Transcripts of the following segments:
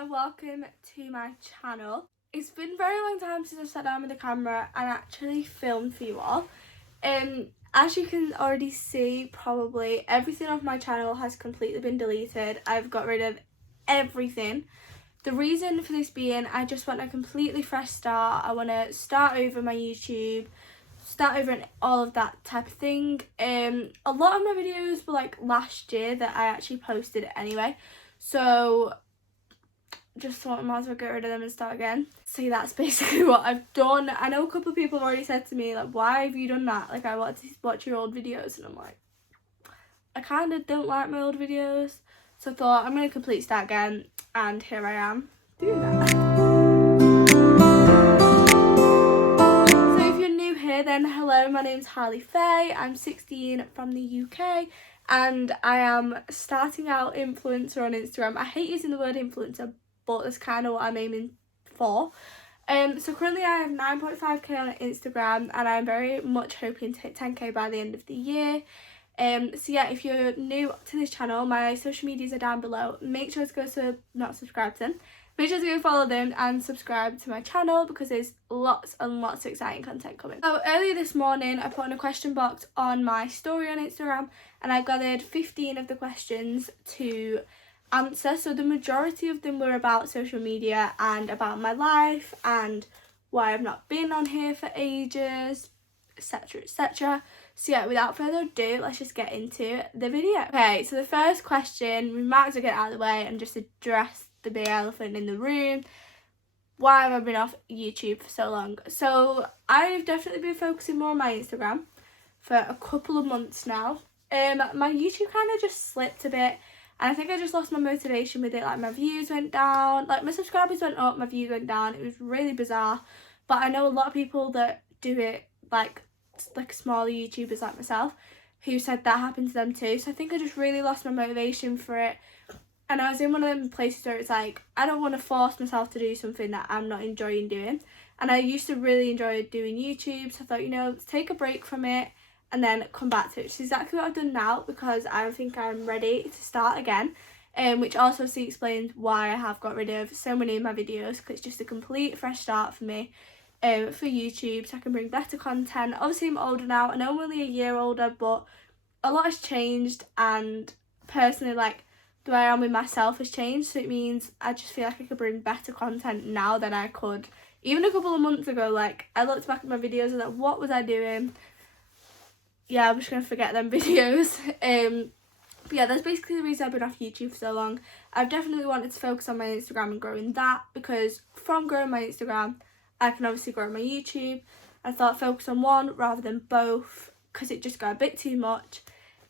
and welcome to my channel. It's been a very long time since I've sat down with the camera and actually filmed for you all. As you can already see, probably everything off my channel has completely been deleted. I've got rid of everything. The reason for this being, I just want a completely fresh start. I want to start over my YouTube, start over and all of that type of thing. A lot of my videos were like last year that I actually posted anyway, so just thought I might as well get rid of them and start again. So that's basically what I've done. I know a couple of people have already said to me, like, why have you done that? Like, I want to watch your old videos, and I'm like, I kind of don't like my old videos, so I thought I'm going to complete start again, and here I am doing that. So if you're new here, then hello, my name's Harleigh-faye. I'm 16 from the UK, and I am starting out influencer on Instagram. I hate using the word influencer, but that's kind of what I'm aiming for. So currently I have 9.5k on Instagram, and I'm very much hoping to hit 10k by the end of the year. So yeah, if you're new to this channel, my social medias are down below. Make sure to go not subscribe to them. Make sure to go follow them and subscribe to my channel, because there's lots and lots of exciting content coming. So earlier this morning I put in a question box on my story on Instagram, and I gathered 15 of the questions to answer. So the majority of them were about social media and about my life and why I've not been on here for ages, etc, etc. So yeah, without further ado, let's just get into the video. Okay, so the first question, we might as well get out of the way and just address the big elephant in the room. Why have I been off YouTube for so long? So I've definitely been focusing more on my Instagram for a couple of months now. My YouTube kind of just slipped a bit, and I think I just lost my motivation with it. Like, my views went down, like my subscribers went up, my views went down. It was really bizarre. But I know a lot of people that do it, like smaller YouTubers like myself, who said that happened to them too. So I think I just really lost my motivation for it. And I was in one of them places where it's like, I don't want to force myself to do something that I'm not enjoying doing. And I used to really enjoy doing YouTube, so I thought, you know, let's take a break from it and then come back to it. Which is exactly what I've done now, because I think I'm ready to start again. Which also explains why I have got rid of so many of my videos, because it's just a complete fresh start for me for YouTube, so I can bring better content. Obviously I'm older now, I know I'm only a year older, but a lot has changed, and personally, like, the way I am with myself has changed, so it means I just feel like I could bring better content now than I could even a couple of months ago. Like, I looked back at my videos and like, what was I doing? Yeah, I'm just gonna forget them videos. But yeah, that's basically the reason I've been off YouTube for so long. I've definitely wanted to focus on my Instagram and growing that, because from growing my Instagram I can obviously grow my YouTube. I thought focus on one rather than both, because it just got a bit too much.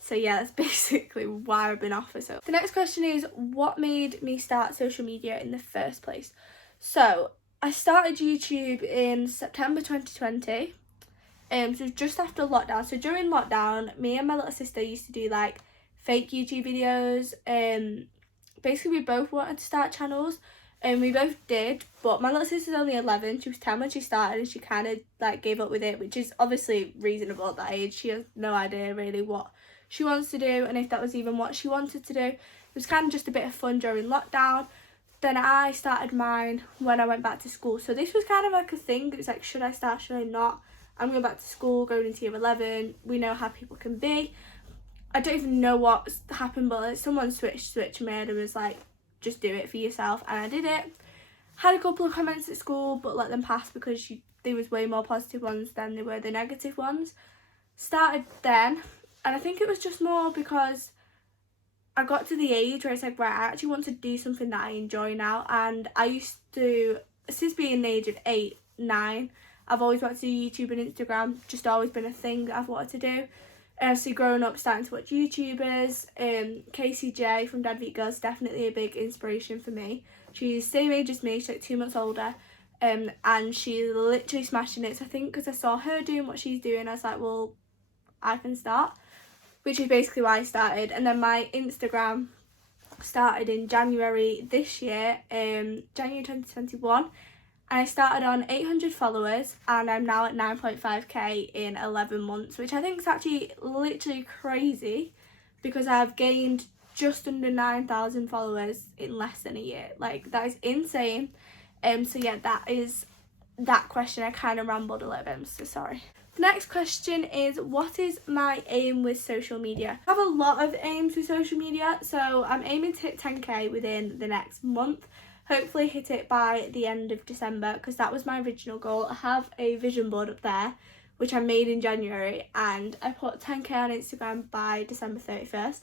So yeah, that's basically why I've been off for so. The next question is, what made me start social media in the first place? So I started YouTube in September 2020. So just after lockdown. So during lockdown, me and my little sister used to do like fake YouTube videos. Basically we both wanted to start channels, and we both did, but my little sister's only 11. She was 10 when she started, and she kind of like gave up with it, which is obviously reasonable at that age. She has no idea really what she wants to do, and if that was even what she wanted to do. It was kind of just a bit of fun during lockdown. Then I started mine when I went back to school. So this was kind of like a thing. It's like, should I start, should I not? I'm going back to school, going into year 11. We know how people can be. I don't even know what happened, but like, someone switched me and was like, just do it for yourself. And I did it. Had a couple of comments at school, but let them pass, because there was way more positive ones than there were the negative ones. Started then, and I think it was just more because I got to the age where it's like, right, I actually want to do something that I enjoy now. And I used to, since being the age of 8, 9, I've always wanted to do YouTube and Instagram. Just always been a thing that I've wanted to do. So growing up, starting to watch YouTubers, Casey J from Dad Beat Girls, definitely a big inspiration for me. She's the same age as me, she's like 2 months older, and she's literally smashing it. So I think because I saw her doing what she's doing, I was like, well, I can start, which is basically why I started. And then my Instagram started in January this year, January 2021. And I started on 800 followers, and I'm now at 9.5k in 11 months, which I think is actually literally crazy, because I've gained just under 9,000 followers in less than a year. Like, that is insane. So yeah, that is that question. I kind of rambled a little bit, I'm so sorry. The next question is, what is my aim with social media? I have a lot of aims with social media, so I'm aiming to hit 10k within the next month. Hopefully hit it by the end of December, because that was my original goal. I have a vision board up there, which I made in January, and I put 10k on Instagram by December 31st.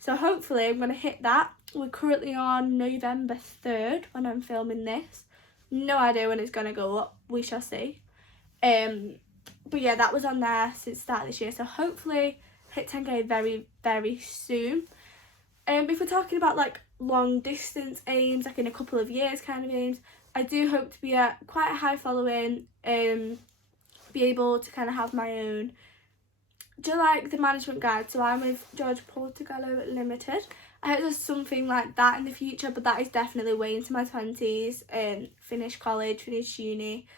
So hopefully I'm going to hit that. We're currently on November 3rd when I'm filming this. No idea when it's going to go up. We shall see. But yeah, that was on there since the start of this year. So hopefully hit 10k very, very soon. If we're talking about like long distance aims, like in a couple of years kind of aims, I do hope to be at quite a high following, be able to kind of have my own, do you like the management guide? So I'm with George Portogallo Limited. I hope there's something like that in the future, but that is definitely way into my 20s, finish college, finish uni,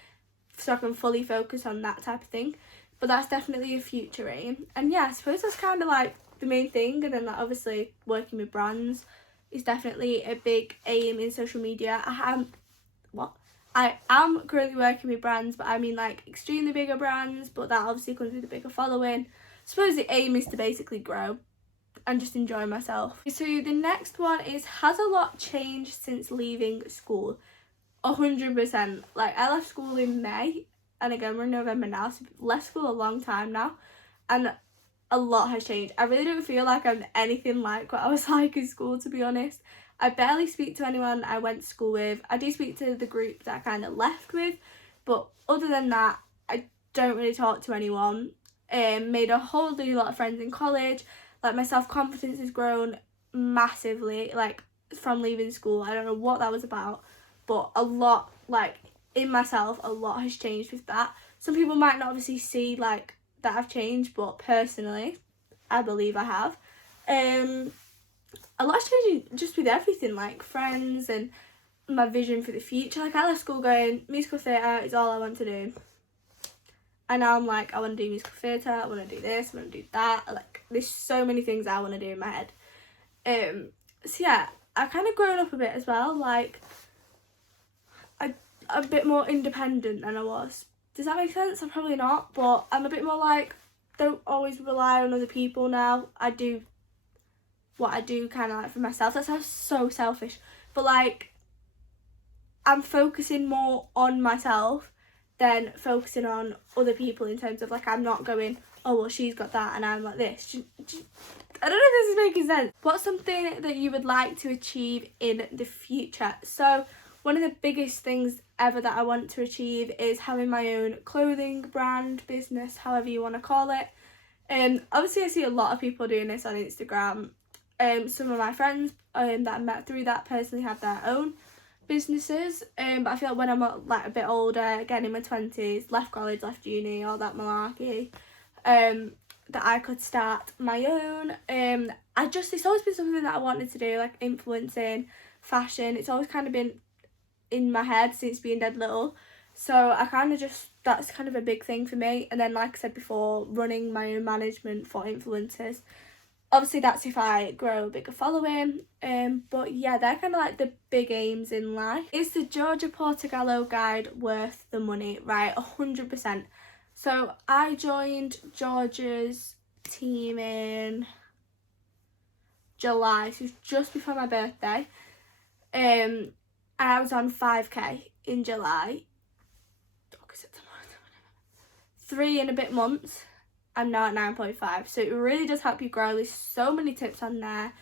so I can fully focus on that type of thing. But that's definitely a future aim. And yeah, I suppose that's kind of like the main thing. And then like, obviously working with brands is definitely a big aim in social media. I am currently working with brands, but I mean like extremely bigger brands, but that obviously comes with a bigger following. I suppose the aim is to basically grow and just enjoy myself. So the next one is, has a lot changed since leaving school? 100%. Like, I left school in May, and again we're in November now, so left school a long time now, and a lot has changed. I really don't feel like I'm anything like what I was like in school, to be honest. I barely speak to anyone I went to school with. I do speak to the group that I kind of left with, but other than that, I don't really talk to anyone. Made a whole new lot of friends in college. Like, my self-confidence has grown massively, like, from leaving school. I don't know what that was about, but a lot, like, in myself, a lot has changed with that. Some people might not obviously see, like, that I've changed, but personally, I believe I have. A lot's changing just with everything, like, friends and my vision for the future. Like, I left school going, musical theatre is all I want to do. And now I'm like, I want to do musical theatre, I want to do this, I want to do that. Like, there's so many things I want to do in my head. So yeah, I've kind of grown up a bit as well. Like, I'm a bit more independent than I was. Does that make sense? I'm probably not, but I'm a bit more like, don't always rely on other people now. I do what I do kind of like for myself. That sounds so selfish, but like, I'm focusing more on myself than focusing on other people, in terms of like, I'm not going, oh well, she's got that and I'm like this. I don't know if this is making sense. What's something that you would like to achieve in the future? So one of the biggest things ever that I want to achieve is having my own clothing brand, business, however you want to call it. Obviously I see a lot of people doing this on Instagram. Some of my friends that I met through that personally have their own businesses, but I feel like when I'm like a bit older, again in my 20s, left college, left uni, all that malarkey, that I could start my own. It's always been something that I wanted to do, like influencing, fashion. It's always kind of been in my head since being dead little, so I kind of just, that's kind of a big thing for me. And then, like I said before, running my own management for influencers. Obviously that's if I grow a bigger following, but yeah, they're kind of like the big aims in life. Is the Georgia Portogallo guide worth the money? Right, 100%. So I joined Georgia's team in July, so it was just before my birthday, and I was on 5k in July. 3 and a bit months. I'm now at 9.5, so it really does help you grow. There's so many tips on there.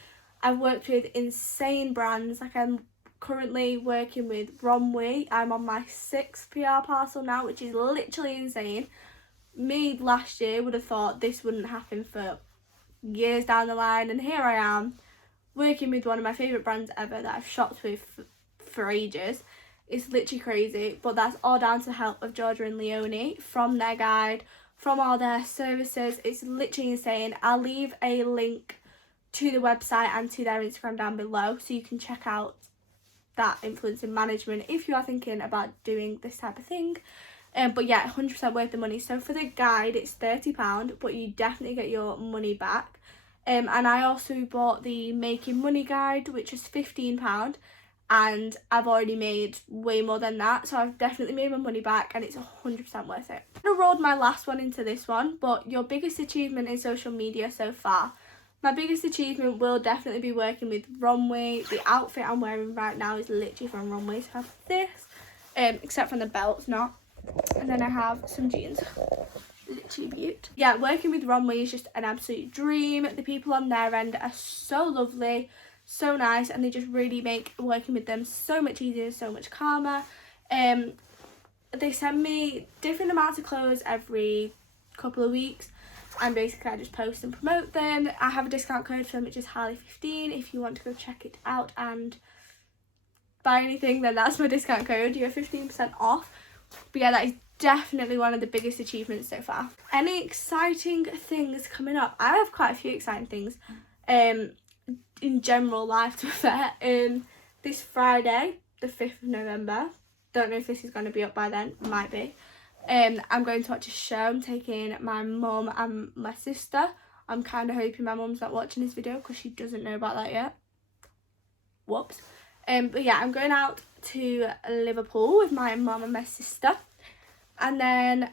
I've worked with insane brands. Like, I'm currently working with Romwe. I'm on my 6th PR parcel now, which is literally insane. Me last year would have thought this wouldn't happen for years down the line, and here I am working with one of my favourite brands ever that I've shopped with for ages. It's literally crazy, but that's all down to the help of Georgia and Leonie, from their guide, from all their services. It's literally insane. I'll leave a link to the website and to their Instagram down below, so you can check out that influencer management if you are thinking about doing this type of thing. But yeah, 100% worth the money. So for the guide it's £30, but you definitely get your money back. And I also bought the Making Money guide, which is £15, and I've already made way more than that, so I've definitely made my money back and it's 100% worth it. I rolled my last one into this one, but your biggest achievement in social media so far. My biggest achievement will definitely be working with Runway. The outfit I'm wearing right now is literally from Runway, so I have this, except from the belt's not. And then I have some jeans. Literally beaut. Yeah, working with Runway is just an absolute dream. The people on their end are so lovely, so nice, and they just really make working with them so much easier, so much calmer. They send me different amounts of clothes every couple of weeks, and basically I just post and promote them. I have a discount code for them, which is Harleigh-faye. If you want to go check it out and buy anything, then that's my discount code. You have 15% off. But yeah, that is definitely one of the biggest achievements so far. Any exciting things coming up? I have quite a few exciting things in general life, to be fair. This Friday, the 5th of November, don't know if this is going to be up by then, might be. I'm going to watch a show. I'm taking my mum and my sister. I'm kind of hoping my mum's not watching this video because she doesn't know about that yet. Whoops. But yeah, I'm going out to Liverpool with my mum and my sister. And then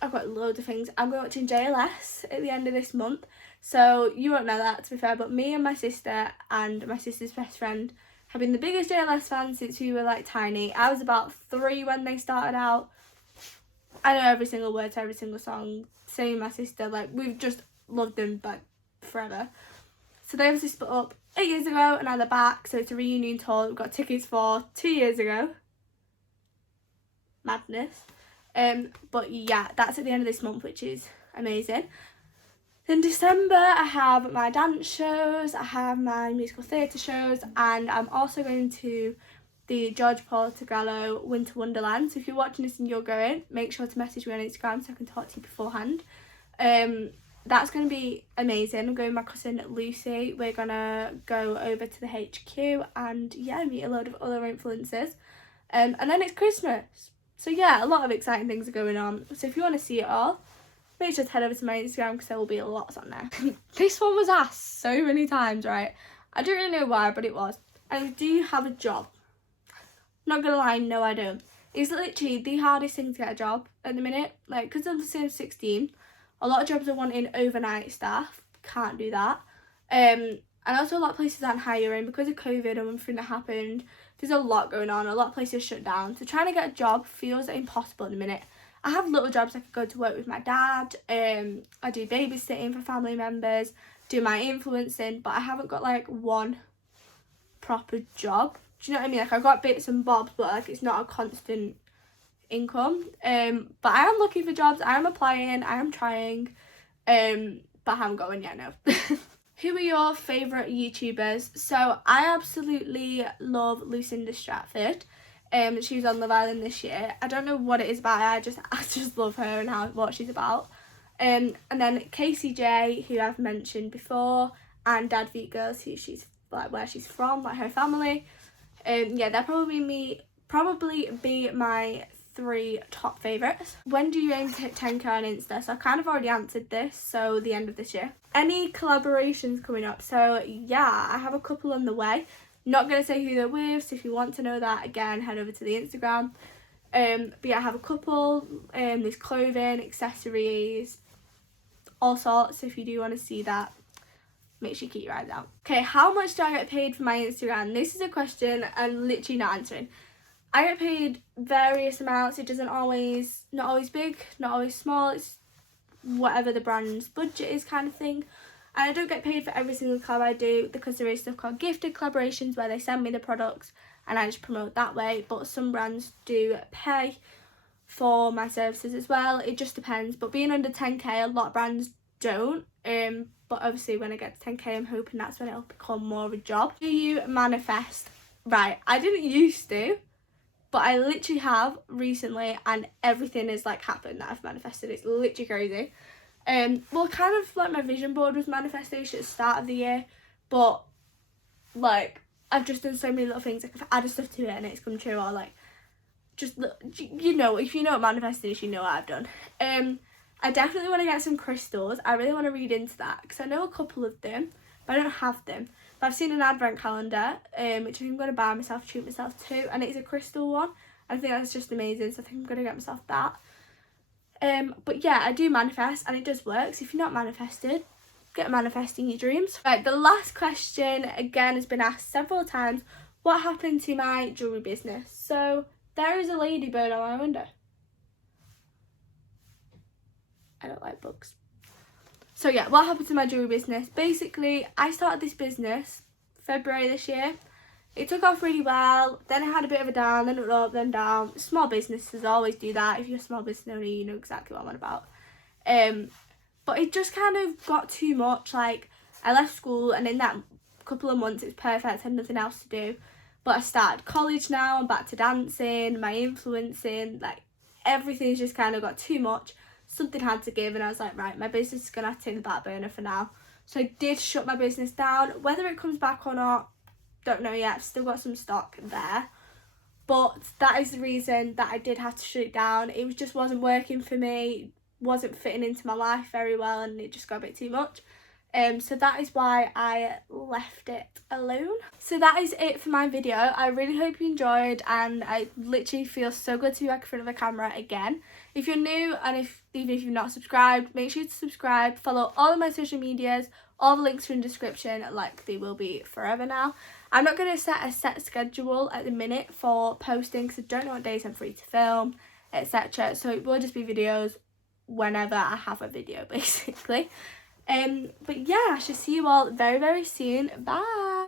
I've got loads of things. I'm going watching JLS at the end of this month. So you won't know that, to be fair, but me and my sister and my sister's best friend have been the biggest JLS fans since we were like tiny. I was about 3 when they started out. I know every single word to every single song. Same my sister, like we've just loved them like forever. So they obviously split up 8 years ago and now they're back. So it's a reunion tour. We've got tickets for 2 years ago. Madness. But yeah, that's at the end of this month, which is amazing. In December, I have my dance shows, I have my musical theatre shows, and I'm also going to the George Portogallo Winter Wonderland. So if you're watching this and you're going, make sure to message me on Instagram so I can talk to you beforehand. That's going to be amazing. I'm going with my cousin Lucy. We're going to go over to the HQ and yeah, meet a load of other influencers. And then it's Christmas. So yeah, a lot of exciting things are going on. So if you want to see it all, make sure to head over to my Instagram because there will be lots on there. This one was asked so many times, right? I don't really know why, but it was. Do you have a job? Not gonna lie, no I don't. It's literally the hardest thing to get a job at the minute. Like, because I'm still 16, a lot of jobs are wanting overnight staff. Can't do that. And also a lot of places aren't hiring because of COVID and everything that happened. There's a lot going on. A lot of places shut down. So trying to get a job feels impossible at the minute. I have little jobs. I could go to work with my dad. I do babysitting for family members. Do my influencing. But I haven't got like one proper job. Do you know what I mean? Like I've got bits and bobs, but like it's not a constant income. But I am looking for jobs. I am applying. I am trying. But I haven't got one yet, no. Who are your favourite YouTubers? So I absolutely love Lucinda Stratford. She was on Love Island this year. I don't know what it is about her. I just love her and what she's about. And then Casey J, who I've mentioned before, and Dad Feet Girls, who she's like where she's from, like her family. Yeah, they'll probably be my 3 top favourites. When do you aim to hit 10k on Insta? So I kind of already answered this, so the end of this year. Any collaborations coming up? So yeah, I have a couple on the way. Not going to say who they're with, so if you want to know that, again, head over to the Instagram. But yeah, I have a couple. There's clothing, accessories, all sorts. So if you do want to see that, make sure you keep your eyes out. Okay, how much do I get paid for my Instagram? This is a question I'm literally not answering. I get paid various amounts. It doesn't always, not always big, not always small. It's whatever the brand's budget is kind of thing. And I don't get paid for every single collab I do because there is stuff called gifted collaborations where they send me the products and I just promote that way. But some brands do pay for my services as well. It just depends. But being under 10k, a lot of brands don't. But obviously when I get to 10k, I'm hoping that's when it'll become more of a job. Do you manifest? Right, I didn't used to, but I literally have recently, and everything has like happened that I've manifested. It's literally crazy. Well, kind of like my vision board was manifestation at the start of the year, but like I've just done so many little things. Like I've added stuff to it and it's come true, or like just, you know, if you know what manifesting is, you know what I've done. I definitely want to get some crystals. I really want to read into that because I know a couple of them, but I don't have them. But I've seen an advent calendar, which I think I'm going to buy myself, treat myself to, and it's a crystal one. I think that's just amazing, so I think I'm going to get myself that. But yeah, I do manifest and it does work. So if you're not manifested, get manifesting your dreams. Right, the last question again has been asked several times. What happened to my jewellery business? So there is a ladybird on my window. I don't like bugs. So yeah, what happened to my jewellery business? Basically, I started this business February this year. It took off really well, then it had a bit of a down, then it went up, then down. Small businesses always do that. If you're a small business owner, you know exactly what I'm on about. But it just kind of got too much. Like, I left school and in that couple of months it was perfect, I had nothing else to do. But I started college now, I'm back to dancing, my influencing, like everything's just kind of got too much. Something had to give and I was like, right, my business is going to have to take the back burner for now. So I did shut my business down. Whether it comes back or not, don't know yet. I've still got some stock there. But that is the reason that I did have to shut it down. It just wasn't working for me, wasn't fitting into my life very well, and it just got a bit too much. So that is why I left it alone. So that is it for my video. I really hope you enjoyed, and I literally feel so good to be back in front of a camera again. If you're new and even if you've not subscribed, make sure to subscribe, follow all of my social medias. All the links are in the description, like they will be forever now. I'm not going to set a set schedule at the minute for posting because I don't know what days I'm free to film, etc. So it will just be videos whenever I have a video, basically. But yeah, I shall see you all very, very soon. Bye!